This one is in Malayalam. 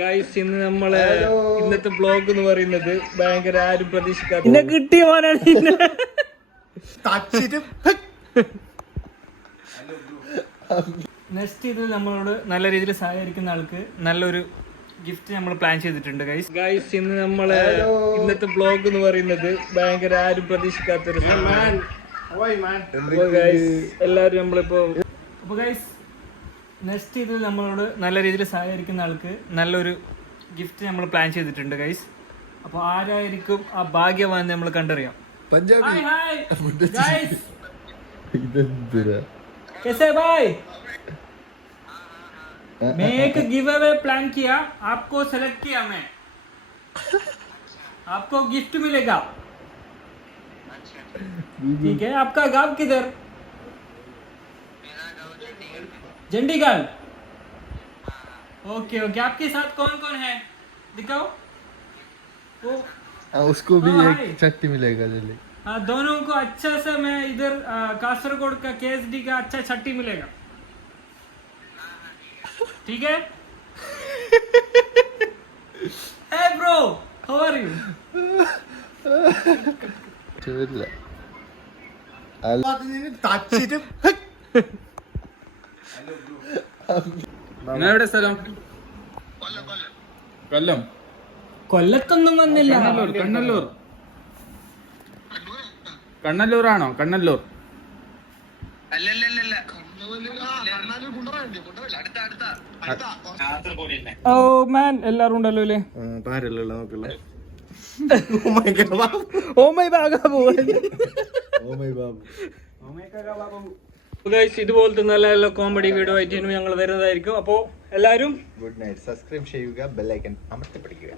ഗൈസ് ഇന്ന് നമ്മളെ ഇന്നത്തെ ബ്ലോഗ് എന്ന് പറയുന്നത് ഭയങ്കര ആരും പ്രതീക്ഷിക്കാത്ത കിട്ടിയ മോനാണ്. നെക്സ്റ്റ് ഇതിൽ നമ്മളോട് നല്ല രീതിയിൽ സഹകരിക്കുന്ന ആൾക്ക് നല്ലൊരു ഗിഫ്റ്റ് നമ്മൾ പ്ലാൻ ചെയ്തിട്ടുണ്ട് ഗൈസ്. ഇന്ന് നമ്മളെ ഇന്നത്തെ ബ്ലോഗ് എന്ന് പറയുന്നത് ഭയങ്കര ആരും പ്രതീക്ഷിക്കാത്തൊരു എല്ലാരും നമ്മളിപ്പോ അപ്പൊ ഗൈസ് നെക്സ്റ്റ് ഇതിൽ നമ്മളോട് നല്ല രീതിയിൽ സഹകരിക്കുന്ന ആൾക്ക് നല്ലൊരു ഗിഫ്റ്റ് നമ്മൾ പ്ലാൻ ചെയ്തിട്ടുണ്ട് ഗൈസ്. അപ്പൊ ആരായിരിക്കും ആ ഭാഗ്യവാൻ നമ്മൾ കണ്ടറിയാം. मैं एक गिव अवे प्लान किया, आपको सेलेक्ट किया मैं, आपको गिफ्ट मिलेगा. ठीक है, आपका गांव किधर? चंडीगढ़. ओके ओके, आपके साथ कौन कौन है दिखाओ. वो उसको भी एक चट्टी मिलेगा जल्दी. हाँ, दोनों को अच्छा सा मैं इधर कासरगोड का KSD का अच्छा छट्टी मिलेगा. ठीक है. Hey bro, how are you? ചെറിയ എവിടെ സ്ഥലം? കൊല്ലം. കൊല്ലത്തൊന്നും വന്നില്ല. കണ്ണല്ലൂർ. കണ്ണല്ലൂരാണോ? കണ്ണല്ലൂർ. ഓ മാൻ, എല്ലാരും ഉണ്ടല്ലോ അല്ലേ? Oh my Babu. ഇതുപോലത്തെ നല്ല നല്ല കോമഡി വീഡിയോ ആയിട്ട് ഞങ്ങൾ വരുന്നതായിരിക്കും. അപ്പോ എല്ലാരും ഗുഡ് നൈറ്റ്. സബ്സ്ക്രൈബ് ചെയ്യുക, ബെൽ ഐക്കൺ അമർത്തി പിടിക്കുക.